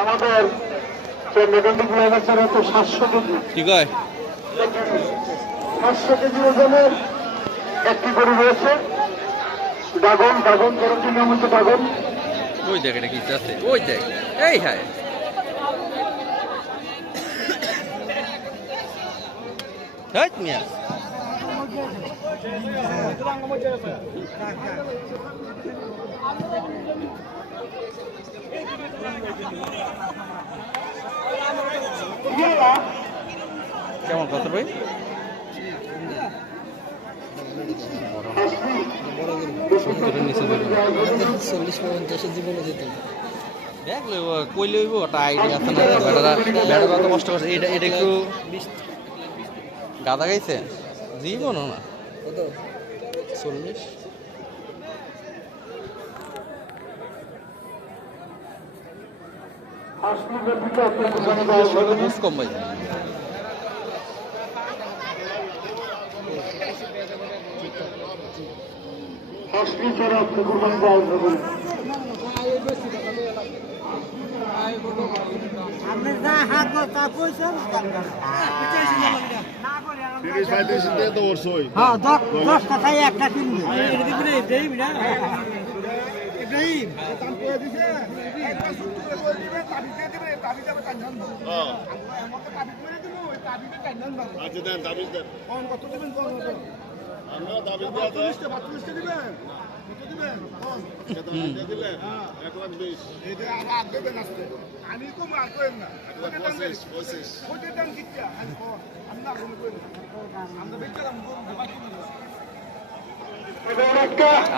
আমাদের যে mechanic manager তো 700 কেজি ঠিক হয় 700 কেজি ওজনের একটি গরু রয়েছে ড্রাগন গরুর জন্য মধ্যে ড্রাগন ওই দেখ এটা কি আছে ওই দেখ এই হ্যাঁ হ্যাঁ মিয়া কেমন কত ভাই দেখলে কইলে হইব ওটা আইডিয়া আছে না বেটারা তো কষ্ট করছে এটা এটা একটু গাদা গাইছে জীবন না কত 40 কম ভাই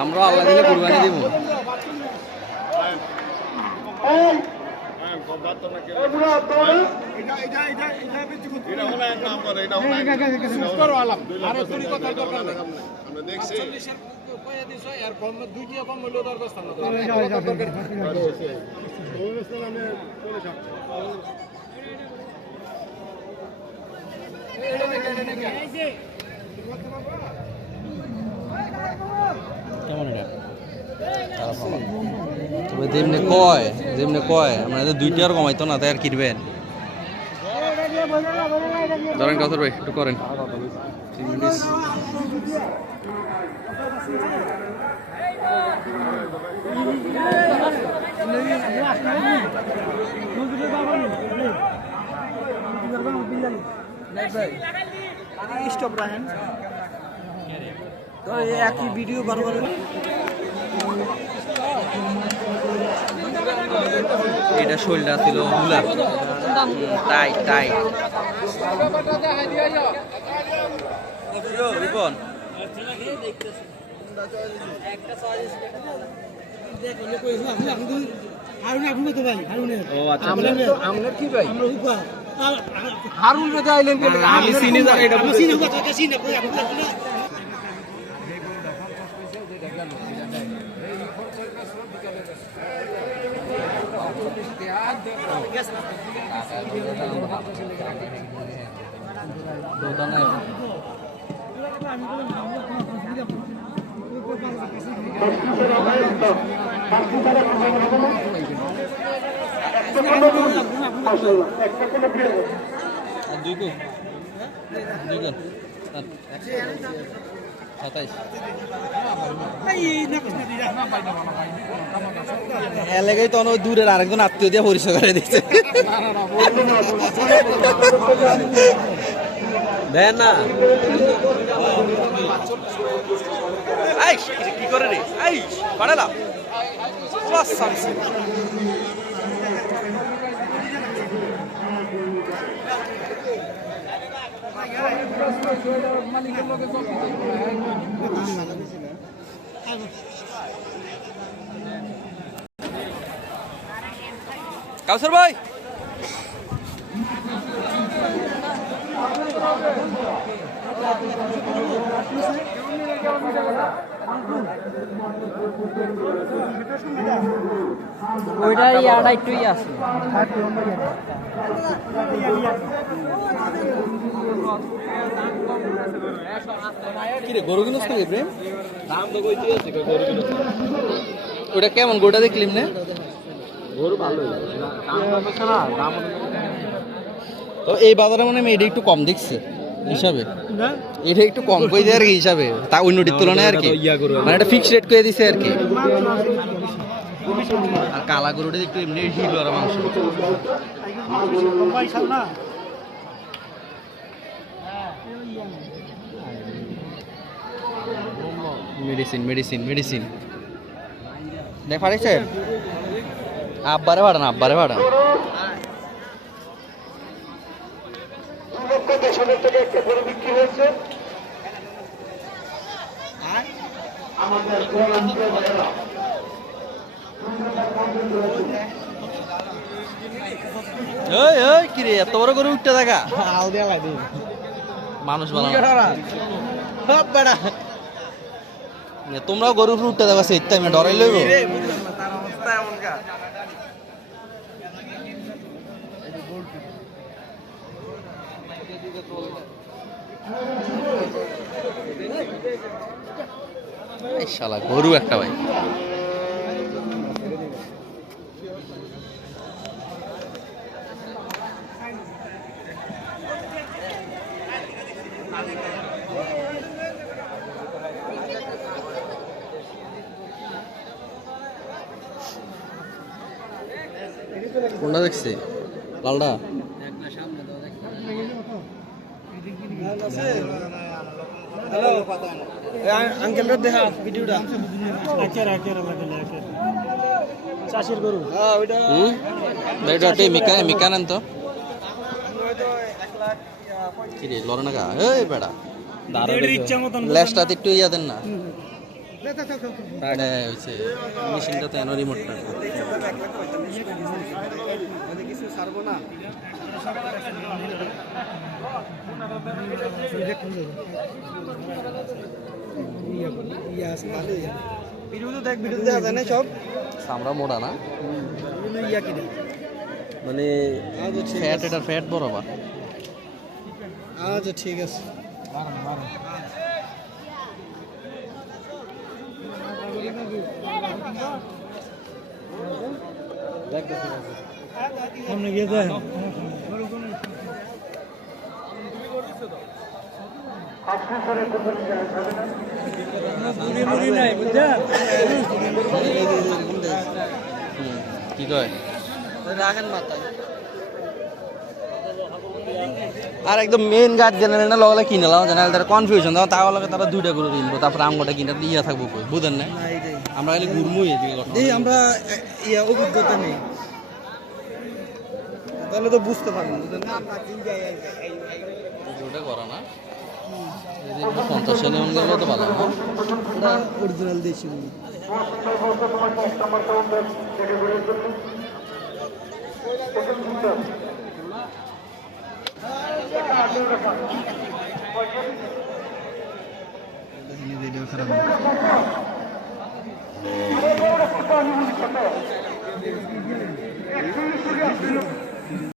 আমরা আল্লাহ দিলে কুরবানি দিব কেমন এটা তবে যেমনি কয় আমরা দুইটা আর কমাইতো না তাই আর কিনবেন ধরেন কত ভাই একটু করেন স্টপ রাখেন তো একই ভিডিও বারবার এটা শোলটা ছিল হুলা টাইট টাইট রিপন এলাকায় তো অনেক দূরের আরেকজন আত্মীয় দিয়ে পরিচয় করে দিচ্ছে দেন না কি করে রে পাড়ালা কাউসার ভাই ওইটার ইয়াটা একটু আছে কি রে গরু কিনছ নাকি প্রেম দাম তো কই দিয়েছে গরু কিনছ ওটা কেমন গোটা দেখলিম না গরু ভালোই দাম তো বেশি না দাম তো এই বাজারে মনে আমি এটা একটু কম দেখছি হিসাবে এটা একটু কম কই দেয় আর কি হিসাবে তা অন্যটির তুলনায় আর কি মানে এটা ফিক্সড রেট করে দিছে আর কি আর কালা গরুটা একটু এমনি হিল আর মাংস মেডিসিন মেডিসিন মেডিসিন দেখ পারিছে আব্বারে ভাড়া না আব্বারে ভাড়া 2,10,000 টাকা একটা গরু বিক্রি হয়েছে আমাদের ওই ওই কি রে এত বড় গরু উঠতে দেখা আল দেয়া লাগে মানুষ বলা তোমরাও গরু উঠতে দেখা সেই টাইমে ডরাই লইব তার অবস্থা এমন কা এই শালা গরু একটা ভাই কোনটা দেখছি লালটা হ্যালো আঙ্কেলরা দেখা ভিডিওটা আচ্ছা রাখে চাষের গরু হ্যাঁ ওইটা এটা মিকানেন তো কি রে লড়ে না গা এই বেড়া ইচ্ছা মতন ল্যাশটা একটু ইয়া দেন না হয়েছে মেশিনটা তো এনো রিমোটটা কিছু ছাড়বো না ভিডিও দেখ ভিডিও দেখা যায় না সব আমরা মোড়া না ইয়া কি মানে ফ্যাট এটা ফ্যাট বরাবর আচ্ছা ঠিক আছে সামনে গিয়ে যায় কি কয় রাখেন মাথায় আর একদম মেন গার্জেনের না লগলে কিনলাম জানাল তার কনফিউশন দাও তাও লাগে তারা দুইটা করে কিনবো তারপরে আমগোটা কিনা ইয়া থাকবো কই বুঝেন না আমরা খালি ঘুরমুই এদিকে কথা এই আমরা ইয়া অভিজ্ঞতা নেই তাহলে তো বুঝতে পারবো বুঝলেন না ওটা করা না যদি 50 এনে মন গেলে তো ভালো না এটা অরিজিনাল দেশি ভিডিও খারাপ